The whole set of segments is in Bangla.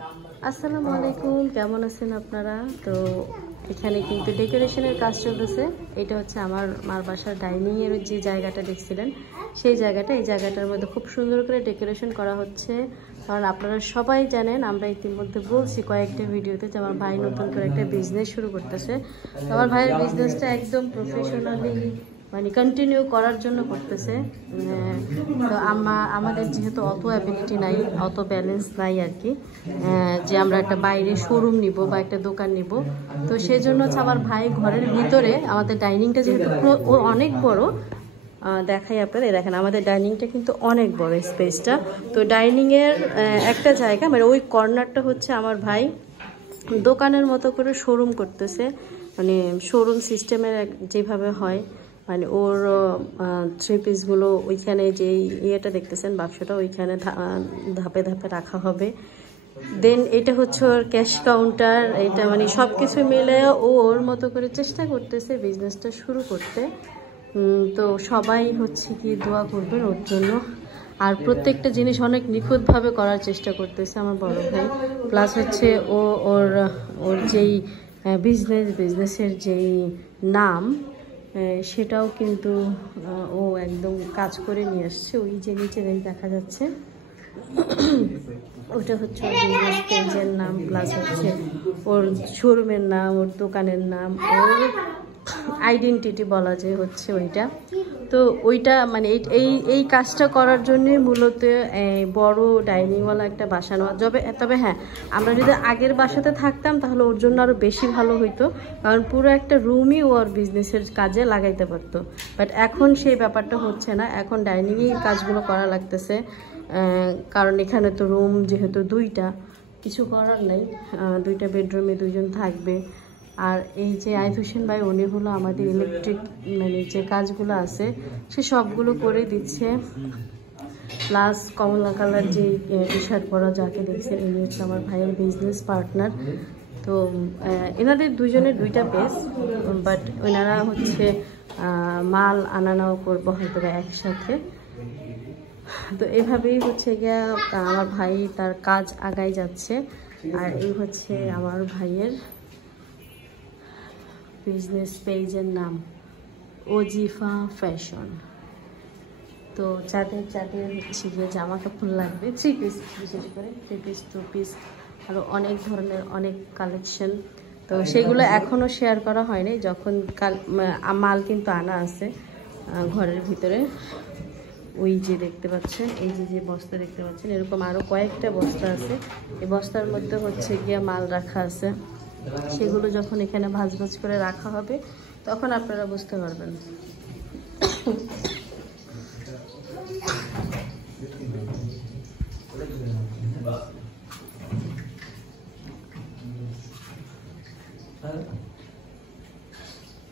আসসালামু আলাইকুম, কেমন আছেন আপনারা? তো এখানে কিন্তু ডেকোরেশনের কাজ চলতেছে। এটা হচ্ছে আমার মার বাসার ডাইনিং এর যে জায়গাটা দেখছিলেন সেই জায়গাটা, এই জায়গাটার মধ্যে খুব সুন্দর করে ডেকোরেশন করা হচ্ছে। কারণ আপনারা সবাই জানেন, আমরা ইতিমধ্যে বলছি কয়েকটা ভিডিওতে যে আমার ভাই নতুন করে একটা বিজনেস শুরু করতেছে। তো আমার ভাইয়ের বিজনেসটা একদম প্রফেশনালি মানে কন্টিনিউ করার জন্য করতেছে। তো আমাদের যেহেতু অত অ্যাবিলিটি নাই, অত ব্যালেন্স নাই আর কি, যে আমরা একটা বাইরে শোরুম নিব বা একটা দোকান নিব। তো সেই জন্য হচ্ছে আমার ভাই ঘরের ভিতরে, আমাদের ডাইনিংটা যেহেতু অনেক বড়, দেখাই আপনাদের, দেখেন আমাদের ডাইনিংটা কিন্তু অনেক বড় স্পেসটা। তো ডাইনিংয়ের একটা জায়গা মানে ওই কর্নারটা হচ্ছে আমার ভাই দোকানের মতো করে শোরুম করতেছে, মানে শোরুম সিস্টেমের যেভাবে হয়, মানে ওর থ্রি পিসগুলো ওইখানে যে ইয়েটা দেখতেছেন বাক্সটা, ওইখানে ধাপে ধাপে রাখা হবে। দেন এটা হচ্ছে ওর ক্যাশ কাউন্টার। এটা মানে সব কিছু মিলে ও ওর মতো করে চেষ্টা করতেছে বিজনেসটা শুরু করতে। তো সবাই হচ্ছে কি দোয়া করবেন ওর জন্য। আর প্রত্যেকটা জিনিস অনেক নিখুঁতভাবে করার চেষ্টা করতেছে আমার বড় ভাই। প্লাস হচ্ছে ওর যেই বিজনেসের যেই নাম, সেটাও কিন্তু ও একদম কাজ করে নিয়ে আসছে। ওই যে নিচে দেখা যাচ্ছে ওটা হচ্ছে ওর বিজনেস পেজের নাম, প্লাস হচ্ছে ওর শোরুমের নাম, ওর দোকানের নাম, ওর আইডেন্টিটি বলা যায় হচ্ছে ওইটা। তো ওইটা মানে এই কাজটা করার জন্যই মূলত বড় ডাইনিংওয়ালা একটা বাসা নেওয়া যাবে। তবে হ্যাঁ, আমরা যদি আগের বাসাতে থাকতাম তাহলে ওর জন্য আরও বেশি ভালো হইতো, কারণ পুরো একটা রুমই ওর বিজনেসের কাজে লাগাইতে পারতো। বাট এখন সেই ব্যাপারটা হচ্ছে না, এখন ডাইনিংয়েই কাজগুলো করা লাগতেছে। কারণ এখানে তো রুম যেহেতু দুইটা, কিছু করার নেই, দুইটা বেডরুমে দুইজন থাকবে। আর এই যে আইফ হোসেন ভাই, উনি হলো আমাদের ইলেকট্রিক মানে যে কাজগুলো আছে সে সবগুলো করে দিচ্ছে। প্লাস কমলা কালার যে টি শার্ট পরা যাকে দেখছেন, ইনি হচ্ছে আমার ভাইয়ের বিজনেস পার্টনার। তো এনাদের দুজনের দুইটা পেজ, বাট ওনারা হচ্ছে মাল আনানাও করবো হয়তো একসাথে। তো এভাবেই হচ্ছে গিয়া আমার ভাই তার কাজ আগাই যাচ্ছে। আর এই হচ্ছে আমার ভাইয়ের বিজনেস পেজের নাম ওজিফা ফ্যাশন। তো যাদের হচ্ছে গিয়ে জামা কাপড় লাগবে, থ্রি পিস, বিশেষ করে থ্রি পিস, টু পিস, আরও অনেক ধরনের অনেক কালেকশন, তো সেগুলো এখনও শেয়ার করা হয়নি। যখন মাল কিন্তু আনা আছে ঘরের ভিতরে, ওই যে দেখতে পাচ্ছেন, এই যে বস্তা দেখতে পাচ্ছেন, এরকম আরও কয়েকটা বস্তা আছে। এই বস্তার মধ্যে হচ্ছে গিয়ে মাল রাখা আছে। সেগুলো যখন এখানে ভাজ করে রাখা হবে তখন আপনারা বুঝতে পারবেন।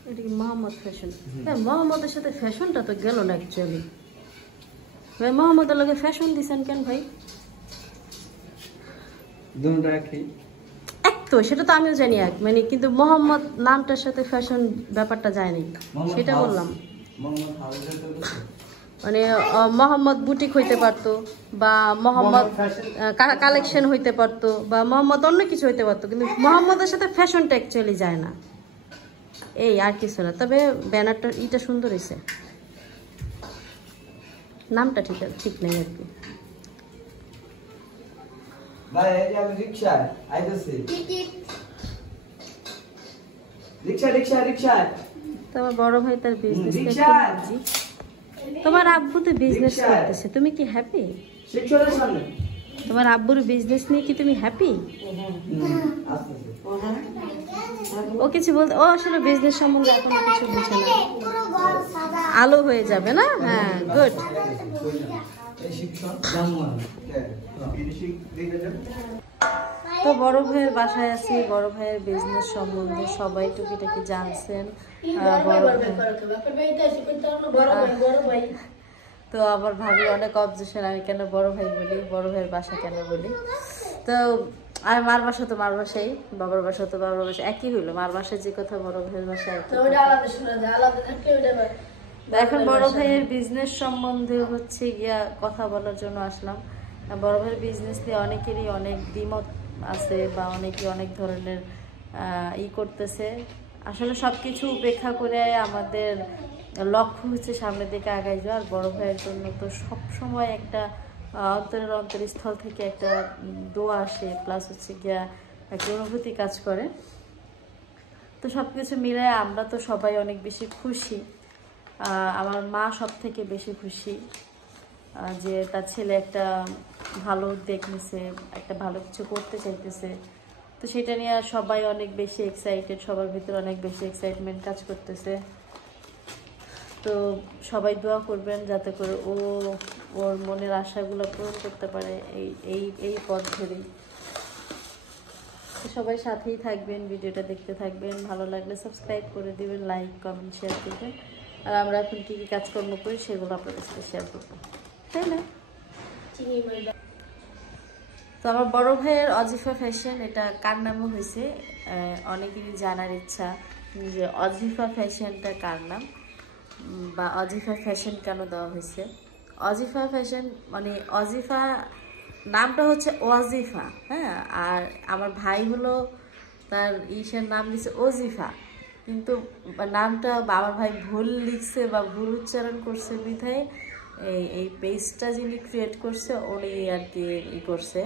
এটা কি মোহাম্মদ ফ্যাশন? হ্যাঁ, মোহাম্মদের সাথে ফ্যাশনটা তো গেল না অ্যাকচুয়ালি। ভাই মোহাম্মদের লগে ফ্যাশন দিছেন কেন ভাই? এক তো সেটা তো আমিও জানি এক, মানে কিন্তু মোহাম্মদ নামটার সাথে ফ্যাশন ব্যাপারটা যায়নি, সেটা বললাম। মানে মোহাম্মদ বুটিক হইতে পারতো, বা মোহাম্মদ কালেকশন হইতে পারতো, বা মোহাম্মদ অন্য কিছু হইতে পারতো, কিন্তু মোহাম্মদের সাথে ফ্যাশনটা অ্যাকচুয়ালি যায় না, এই আর কিছু না। তবে ব্যানারটা ইটা সুন্দর হয়েছে, নামটা ঠিক নেই আর কি। তোমার বড় ভাই তার বিজনেস, তোমার আব্বু তো বিজনেস করতেছে, তুমি কি হ্যাপি? তোমার আব্বুর বিজনেস নিয়ে কি তুমি হ্যাপি? ও কিছু বলতে, ও আসলে বিজনেস সম্বন্ধে এখনো কিছু বুঝে না, আলো হয়ে যাবে না। হ্যাঁ, গুড। তো বড় ভাইয়ের বাসায় আছি, বড় ভাইয়ের বিজনেস সম্বন্ধে সবাই টুকিটাকি জানছেন। তো আমার ভাবি অনেক অবজেকশন, আমি কেন বড় ভাই বলি, বড় ভাইয়ের বাসা কেন বলি। তো আর মার বাসা তো মার বাসাই, বাবার বাসা তো বাবার বাসা, একই হইলো। মার বাসায় যে কথা বড় ভাইয়ের বাসায়। এখন বড় ভাইয়ের বিজনেস সম্বন্ধে হচ্ছে গিয়া কথা বলার জন্য আসলাম। বড় ভাইয়ের বিজনেস নিয়ে অনেকেরই অনেক দ্বিমত আছে বা অনেকে অনেক ধরনের করতেছে। আসলে সব কিছু উপেক্ষা করে আমাদের লক্ষ্য হচ্ছে সামনের দিকে আগাই যাওয়া। আর বড় ভাইয়ের জন্য তো সবসময় একটা অন্তরস্থল থেকে একটা দোয়া আসে, প্লাস হচ্ছে গিয়া একটা অনুভূতি কাজ করে। তো সব কিছু মিলে আমরা তো সবাই অনেক বেশি খুশি। আমার মা সব থেকে বেশি খুশি যে তার ছেলে একটা ভালো উদ্যোগ নিছে, একটা ভালো কিছু করতে চাইতেছে। তো সেটা নিয়ে সবাই অনেক বেশি এক্সাইটেড, সবার ভিতরে অনেক বেশি এক্সাইটমেন্ট কাজ করতেছে। তো সবাই দোয়া করবেন যাতে করে ওর মনের আশাগুলো পূরণ করতে পারে এই পথ ধরেই। তো সবাই সাথেই থাকবেন, ভিডিওটা দেখতে থাকবেন, ভালো লাগলে সাবস্ক্রাইব করে দিবেন, লাইক কমেন্ট শেয়ার করবেন। আর আমরা এখন কী কী কাজকর্ম করি সেগুলো আপনাদের সাথে শেয়ার করবো, তাই না? তো আমার বড় ভাইয়ের অজিফা ফ্যাশন, এটা কার নামে হয়েছে অনেকেরই জানার ইচ্ছা যে অজিফা ফ্যাশনটা কার নাম বা অজিফা ফ্যাশন কেন দেওয়া হয়েছে। অজিফা ফ্যাশন মানে অজিফা নামটা হচ্ছে ওয়াজিফা, হ্যাঁ। আর আমার ভাই হলো তার ইসের নাম দিচ্ছে ওজিফা, কিন্তু নামটা আমার ভাই ভুল লিখছে বা ভুল উচ্চারণ করছে বিধায় এই পেজটা যিনি ক্রিয়েট করছে উনি আর কি করছে।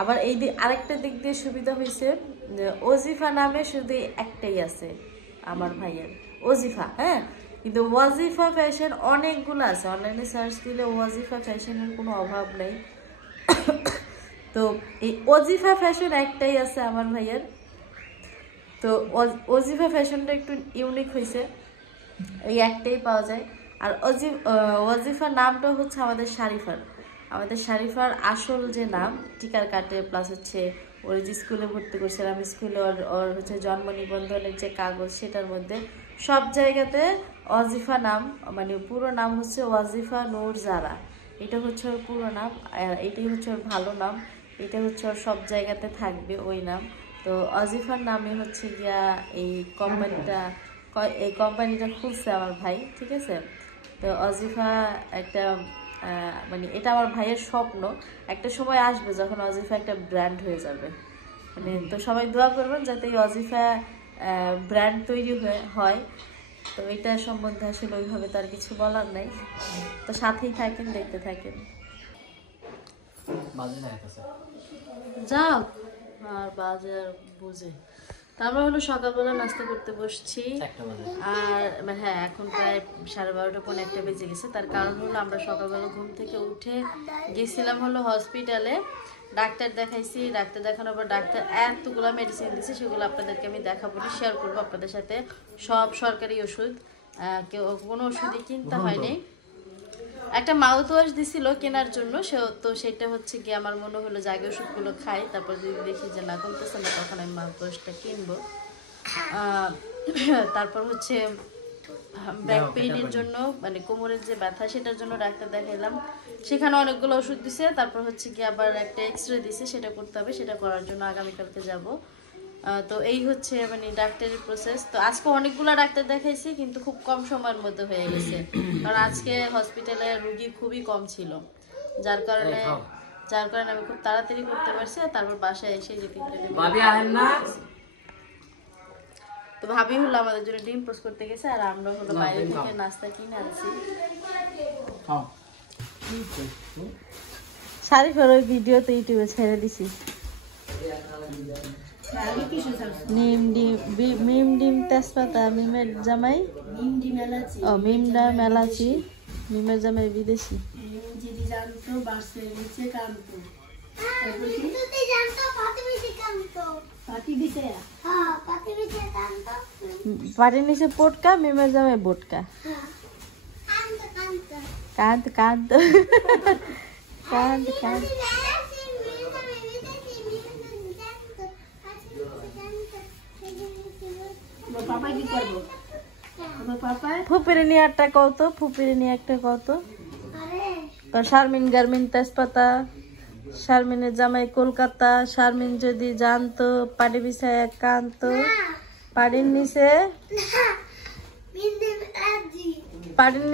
আবার এই আরেকটা দিক দিয়ে সুবিধা হয়েছে, ওজিফা নামে শুধু একটাই আছে আমার ভাইয়ের, ওজিফা, হ্যাঁ। কিন্তু ওয়াজিফা ফ্যাশন অনেকগুলো আছে, অনলাইনে সার্চ দিলে ওয়াজিফা ফ্যাশনের কোনো অভাব নেই। তো এই ওজিফা ফ্যাশন একটাই আছে আমার ভাইয়ের। তো ওজিফা ফ্যাশনটা একটু ইউনিক হয়েছে, এই একটাই পাওয়া যায়। আর ওয়াজিফা নামটা হচ্ছে আমাদের শারিফার আসল যে নাম, টিকার কাটে প্লাস হচ্ছে ওর যে স্কুলে ভর্তি করছিলাম, স্কুলে ওর হচ্ছে জন্ম নিবন্ধনের যে কাগজ সেটার মধ্যে সব জায়গাতে ওয়াজিফা নাম, মানে পুরো নাম হচ্ছে ওয়াজিফা নূর জারা। এটা হচ্ছে ওর পুরো নাম, আর এটাই হচ্ছে ওর ভালো নাম, এটা হচ্ছে ওর সব জায়গাতে থাকবে ওই নাম। তো ওয়াজিফার নামে হচ্ছে গিয়া এই কোম্পানিটা খুলছে আমার ভাই, ঠিক আছে। তো ওয়াজিফা একটা মানে এটা আমার ভাইয়ের স্বপ্ন, একটা সময় আসবে যখন ওয়াজিফা একটা ব্র্যান্ড হয়ে যাবে। মানে তো সবাই দোয়া করবেন যাতে এই ওয়াজিফা ব্র্যান্ড তৈরি হয়। তো এটা সম্বন্ধে আসলে ওইভাবে তার কিছু বলার নাই। তো সাথেই থাকেন, দেখতে থাকেন। যাও আর বাজার বুঝে তারপর হলো সকালবেলা নাস্তা করতে বসছি। আর হ্যাঁ, এখন প্রায় 12:30 পৌনে 1টা বেজে গেছে। তার কারণ হলো আমরা সকালবেলা ঘুম থেকে উঠে গেছিলাম হলো হসপিটালে, ডাক্তার দেখাইছি। ডাক্তার দেখানোর পর ডাক্তার এতগুলো মেডিসিন দিচ্ছে, সেগুলো আপনাদেরকে আমি দেখাবো, শেয়ার করবো আপনাদের সাথে। সব সরকারি ওষুধ, কোনো ওষুধই কিনতে হয়নি। একটা মাউথ ওয়াশ দিছিল কেনার জন্য, তো সেটা হচ্ছে গিয়ে আমার মনে হলো যে আগে ওষুধগুলো খাই, তারপর যদি দেখি যে না কমতেছে না তখন আমি মাউথ ওয়াশটা কিনবো। তারপর হচ্ছে ব্যাক পেইনের জন্য, মানে কোমরের যে ব্যথা সেটার জন্য ডাক্তার দেখাইলাম, সেখানে অনেকগুলো ওষুধ দিছে। তারপর হচ্ছে গিয়ে আবার একটা এক্সরে দিছে, সেটা করতে হবে, সেটা করার জন্য আগামীকালকে যাব। তো এই হচ্ছে মানে ডাক্তারের প্রসেস। তো আজকে অনেকগুলো ডাক্তার দেখাইছি কিন্তু খুব কম সময়ের মধ্যে হয়ে গেছে, কারণ আজকে হসপিটালে রুগী খুবই কম ছিল, যার কারণে আমি খুব তাড়াতাড়ি করতে পারছি। আর তারপর বাসায় এসে যে তো ভাবি হলো আমাদের জন্য ডিম পোস্ট করতে গেছে, আর আমরা হলো বাইরে থেকে নাস্তা কিনে আনছি। শারিফের ওই ভিডিও তো ইউটিউবে ছেড়ে দিছি। মিম ডিম তেজপাতা, মিমের জামাই মেলাচি, মিমের জামাই বিদেশি। পাটির নিচে পটকা, মিমের জামাই বোটকা। কাঁদ কাঁদ কাঁদ কাঁদ। ফুপিরে নিয়ে একটা কত, ফুপিরে নিয়ে একটা কত। তো শারমিন গারমিন তেজপাতা, শারমিনের জামাই কলকাতা। শারমিন যদি জানতো পাটি বিছায় কানতো। পাটির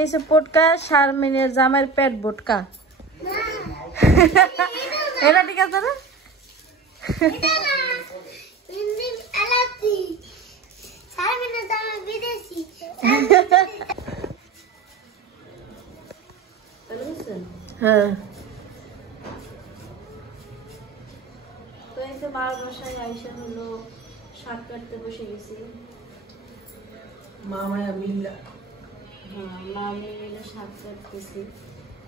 নিচে পটকা, শারমিনের জামাইয়ের পেট বোটকা। এটা ঠিক আছে না? হ্যাঁ তো এই তো মার বাসায় আইসা হলো শাক কাটতে বসে গেছি মা মিলে শাক কাটতেছি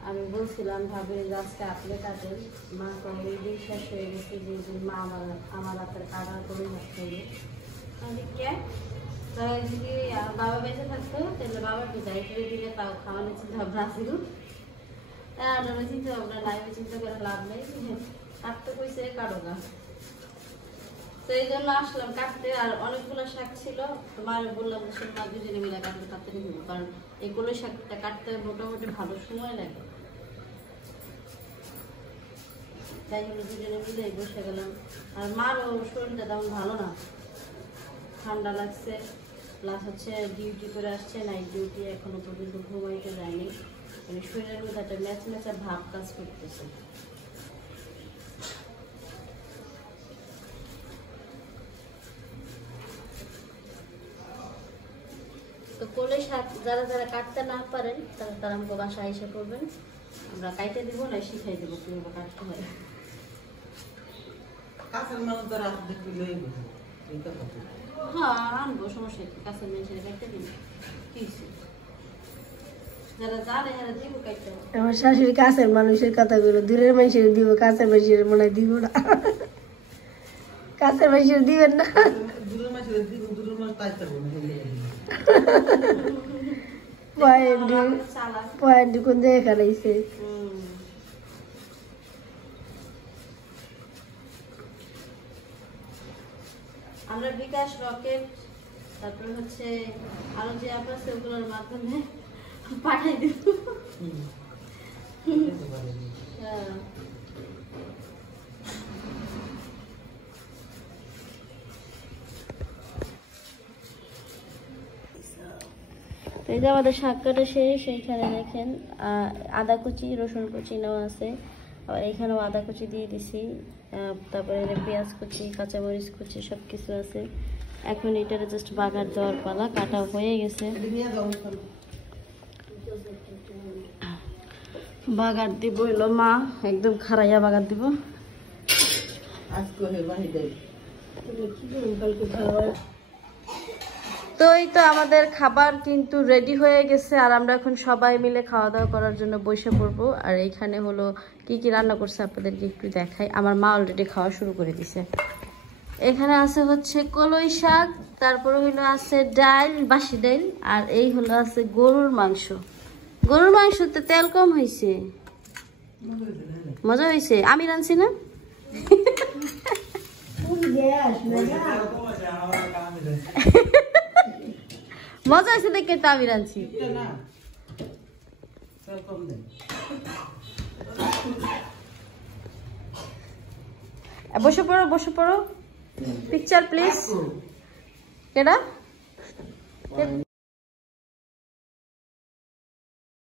আমি বলছিলাম ভাবে আজকে আপনি কাটেন মা কবে বিশ্বাস হয়ে গেছে যে মা আমার হাতের কাটার করে হাত খাইবে যদি বাবা বেঁচে থাকতো তাহলে বাবাকে যাই করে দিলে তাও খাওয়ানোর চিন্তা ভাবনা ছিল চিন্তা ভাবনা নাই চিন্তা করে লাভ নেই কাটতে কইছে কাটো না তো এই জন্য আসলাম কাটতে আর অনেকগুলো শাক ছিল তোমার বললাম যে মা দুজনে মিলে কাটতে কাটতে নিব কারণ এই কলই শাকটা কাটতে মোটামুটি ভালো সময় লাগে তাই জন্য দুজনে মিলে বসে গেলাম আর মারও শরীরটা তেমন ভালো না ঠান্ডা লাগছে প্লাস হচ্ছে ডিউটি করে আসছে নাইট ডিউটি এখনো পর্যন্ত ঘুমাইতে যায়নি মানে শরীরের মধ্যে একটা ম্যাচা ভাব কাজ করতেছে তো কলই শাক যারা যারা কাটতে না পারেন তারা আমাকে বাসায় এসে করবেন আমরা কাটতে দিব না শিখাই দেবো কিভাবে কাটতে হয় হ্যাঁ আনবো সমস্যা কি কাছের মানুষের কাটতে দিন যারা জানে যারা দিব কাটতে আমার শাশুড়ি কাছের মানুষের কথাগুলো দূরের মানুষের দিব কাছের মানুষের মনে হয় দিব না কাছের মানুষের দিবেন না পয়েন্ট কোন জায়গায় খারাইছে আমরা বিকাশ রকেট তারপরে হচ্ছে আরো যে অ্যাপ আছে ওগুলোর মাধ্যমে পাঠাই দেব এই যে আমাদের শাক কাটা শেষ এইখানে দেখেন আদা কুচি রসুন কুচি নেওয়া আছে আবার এখানেও আদা কুচি দিয়ে দিছি তারপরে পেঁয়াজ কুচি কাঁচামরিচ কুচি সব কিছু আছে এখন এটার জাস্ট বাগার দেওয়ার পালা কাটা হয়ে গেছে বাগার দিব হইলো মা একদম খারাইয়া বাগার দিব তো এই তো আমাদের খাবার কিন্তু রেডি হয়ে গেছে আর আমরা এখন সবাই মিলে খাওয়া দাওয়া করার জন্য বসে পড়বো আর এইখানে হলো কি কি রান্না করছে আপনাদেরকে একটু দেখাই আমার মা অলরেডি খাওয়া শুরু করে দিছে এখানে আছে হচ্ছে কলই শাক তারপরে হলো আছে ডাল বাসি ডাল আর এই হলো আছে গরুর মাংসতে তেল কম হয়েছে মজা হয়েছে আমি রাঁধছি না মজা হয়েছে দেখে তো আমি রাঁধছি বসে পড়ো পিকচার প্লিজ কেডা